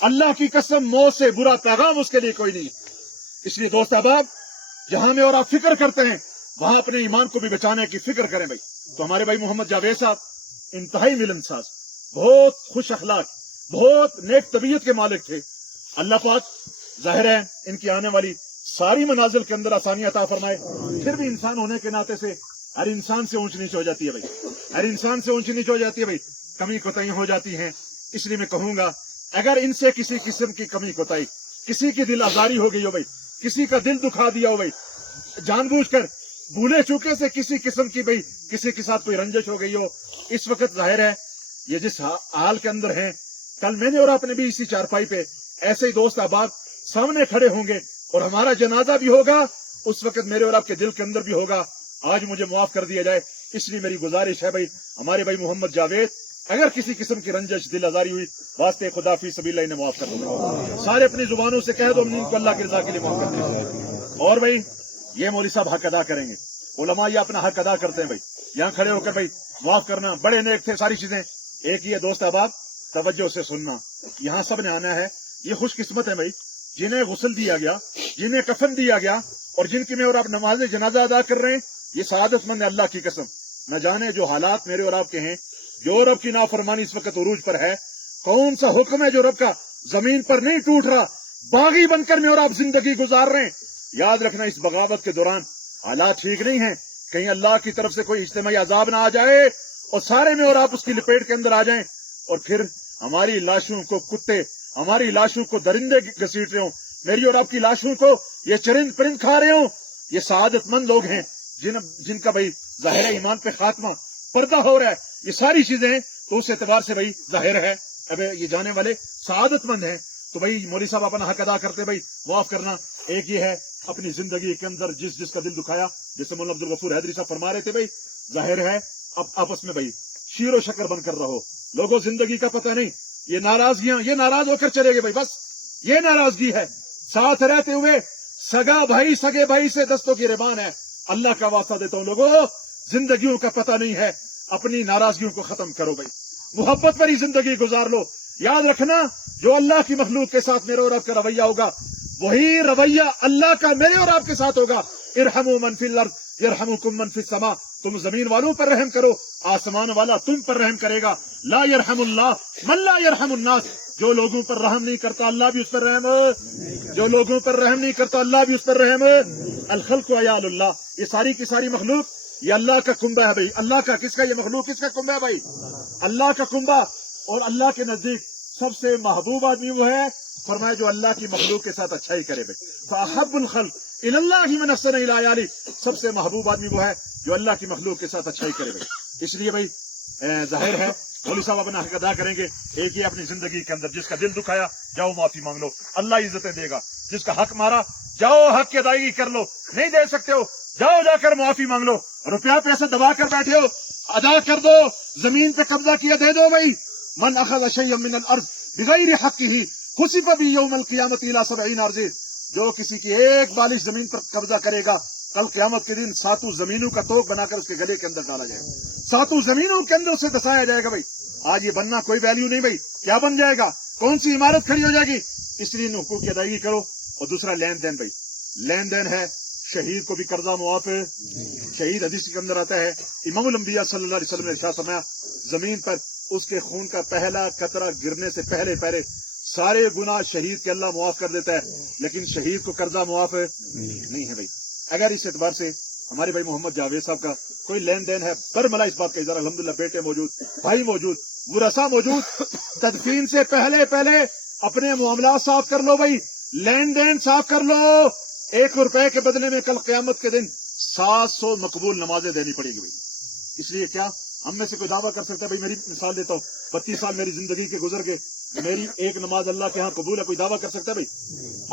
अल्लाह की कसम, मौत से बुरा पैगाम उसके लिए कोई नहीं। इसलिए दोस्त अहबाब, जहां में और आप फिक्र करते हैं वहां अपने ईमान को भी बचाने की फिक्र करें भाई। तो हमारे भाई मोहम्मद जावेद साहब इंतहाई मिलनसाज, बहुत खुश अखलाक, बहुत नेक तबीयत के मालिक थे। अल्लाह पाक जाहिर है इनकी आने वाली सारी मनाजिल के अंदर आसानी अता फरमाए। फिर भी इंसान होने के नाते से हर इंसान से ऊंच नीच हो जाती है भाई, हर इंसान से ऊंच नीच हो जाती है भाई, कमी कोताही हो जाती है। इसलिए मैं कहूंगा, अगर इनसे किसी किस्म की कमी कोताही, किसी की दिल आजारी हो गई हो भाई, किसी का दिल दुखा दिया हो भाई, जानबूझकर भूले चूके से किसी किस्म की भाई किसी के साथ कोई रंजिश हो गई हो, इस वक्त जाहिर है ये जिस हाल के अंदर हैं, कल मैंने और आपने भी इसी चारपाई पे ऐसे ही दोस्त अहबाब सामने खड़े होंगे और हमारा जनाजा भी होगा, उस वक्त मेरे और आपके दिल के अंदर भी होगा। आज मुझे माफ कर दिया जाए, इसलिए मेरी गुजारिश है भाई, हमारे भाई मोहम्मद जावेद, अगर किसी किस्म की रंजिश दिल आजारी हुई, वास्ते खुदा फी सबील्लाह इन्हें माफ कर दो। सारे अपनी जुबानों से कह दो इनको अल्लाह की रजा के लिए माफ कर दो। और भाई ये मौलवी साहब हक अदा करेंगे, उलमा ये अपना हक अदा करते हैं भाई, यहाँ खड़े होकर भाई माफ करना, बड़े नेक थे, सारी चीजें एक ही है। दोस्त अहबाब तवज्जो से सुनना, यहाँ सब ने आना है। ये खुशकिस्मत है भाई जिन्हें गुस्ल दिया गया, जिन्हें कफन दिया गया और जिनकी में और आप नमाज जनाजा अदा कर रहे हैं, ये सआदतमंद है। अल्लाह की कसम, न जाने जो हालात मेरे और आपके हैं, जो रब की नाफरमानी इस वक्त उरूज पर है, कौन सा हुक्म है जो रब का जमीन पर नहीं टूट रहा, बागी बनकर में और आप जिंदगी गुजार रहे हैं। याद रखना, इस बगावत के दौरान हालात ठीक नहीं है, कहीं अल्लाह की तरफ से कोई इज्तिमाई अजाब ना आ जाए और सारे में और आप उसकी लपेट के अंदर आ जाएं और फिर हमारी लाशों को कुत्ते, हमारी लाशों को दरिंदे घसीट रहे हो, मेरी और आपकी लाशों को ये चरिंद परिंद खा रहे हो। ये सआदतमंद लोग हैं जिनका भाई जाहिर ईमान पे खात्मा पर्दा हो रहा है। ये सारी चीजें तो उस एतबार से भाई जाहिर है अब ये जाने वाले सआदतमंद हैं। तो भाई मौलवी साहब अपना हक अदा करते भाई माफ करना। एक ये है अपनी जिंदगी के अंदर जिसका दिल दुखाया, जैसे मौलाना अब्दुल गफूर हैदरी साहब फरमा रहे थे भाई, जाहिर है अब आपस में भाई शीरो शक्कर बनकर रहो। लोगों जिंदगी का पता नहीं, ये नाराजगियां, ये नाराज होकर चले गए भाई, बस ये नाराजगी है। साथ रहते हुए सगा भाई सगे भाई से दस्तों की रिबान है। अल्लाह का वास्ता देता हूं लोगों, जिंदगियों का पता नहीं है, अपनी नाराजगियों को खत्म करो भाई, मोहब्बत भरी जिंदगी गुजार लो। याद रखना, जो अल्लाह की मखलूक के साथ मेरे और आपका रवैया होगा, वही रवैया अल्लाह का मेरे और आपके साथ होगा। इरहमु मन फिल अर्द यरहमुकुम मन फिस समा, तुम जमीन वालों पर रहम करो, आसमान वाला तुम पर रहम करेगा। ला यरहमुल्लाह मन ला यरहमुन्नास, जो लोगों पर रहम नहीं करता अल्लाह भी उस पर रहम, जो लोगों पर रहम नहीं करता अल्लाह भी उस पर रहम। अल खल्क़ु अयालुल्लाह, ये सारी की सारी मखलूक ये अल्लाह का कुंबा है भाई। अल्लाह का किसका ये मखलूक किसका कुंबा है भाई? अल्लाह का कुंबा। और अल्लाह के नजदीक सबसे महबूब आदमी वो है, फरमाया जो अल्लाह की मखलूक के साथ अच्छा ही करे भाई। फअहब्बुल खल्क़ इलल्लाहि मन अहसन इला याली, सबसे महबूब आदमी वो है जो अल्लाह की मखलूक के साथ अच्छा ही करे भाई। इसलिए भाई जाहिर है मौलवी साहब अपना हक अदा करेंगे। एक ही अपनी जिंदगी के अंदर जिसका दिल दुखाया, जाओ माफी मांग लो, अल्लाह इज्जतें देगा। जिसका हक मारा, जाओ हक की अदायगी कर लो, नहीं दे सकते हो जाओ जाकर माफी मांग लो। रुपया पैसा दबा कर बैठे हो, अदा कर दो। जमीन पे कब्जा किया, दे दो भाई। मन अखज़ शय्यन मिनल अर्ज़ बिगैरि हक़्क़िही खुसिफ़ बिही यौमल क़ियामति इला 70 अर्ज़, जो किसी की एक बालिश जमीन पर कब्जा करेगा, कल क़यामत के दिन 7 जमीनों का तोक बनाकर उसके गले के अंदर डाला जाएगा, 7 जमीनों के अंदर उसे दसाया जाएगा भाई। आज ये बनना कोई वैल्यू नहीं भाई, क्या बन जाएगा, कौन सी इमारत खड़ी हो जाएगी। इसलिए इन हुकूक की अदायगी करो। और दूसरा लेन देन भाई, लेन देन है, शहीद को भी कर्जा मुआफ है। शहीद हदीस के अंदर आता है, इमामुल अंबिया सल्लल्लाहु अलैहि वसल्लम ने इरशाद फरमाया, जमीन पर उसके खून का पहला कतरा गिरने से पहले पहले सारे गुनाह शहीद के अल्लाह मुआफ कर देता है, लेकिन शहीद को कर्जा मुआफ नहीं है भाई। अगर इस एतबार से हमारे भाई मोहम्मद जावेद साहब का कोई लेन देन है, बरमला इस बात का इज़हार, अल्हम्दुलिल्लाह बेटे मौजूद, भाई मौजूद, मुरसा मौजूद, तदफीन से पहले पहले अपने मामला साफ कर लो भाई, लेन देन साफ कर लो। 1 रुपए के बदले में कल क़यामत के दिन 700 मकबूल नमाजें देनी पड़ेगी भाई। इसलिए क्या हम में से कोई दावा कर सकता है भाई, मेरी मिसाल देता हूँ, 32 साल मेरी जिंदगी के गुजर के, मेरी एक नमाज अल्लाह के यहाँ कबूल है, कोई दावा कर सकता है भाई?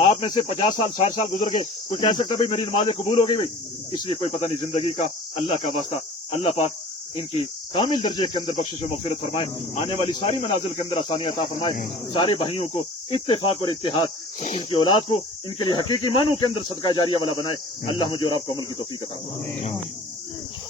आप में से 50 साल 60 साल गुजर गए, कोई कह सकता है भाई मेरी नमाजें कबूल हो गई भाई? इसलिए कोई पता नहीं जिंदगी का। अल्लाह का वास्ता, अल्लाह पाक इनकी कामिल दर्जे के अंदर बख्शिश और मग़फ़िरत फरमाए, आने वाली सारी मनाजिल के अंदर आसानी अता फरमाए, सारे भाइयों को इत्तेफाक और इत्तेहाद, इनकी औलाद को इनके लिए हकीकी मानों के अंदर सदका जारिया वाला बनाए। अल्लाह मुझे और आपको अमल की तौफीक अता फरमाए।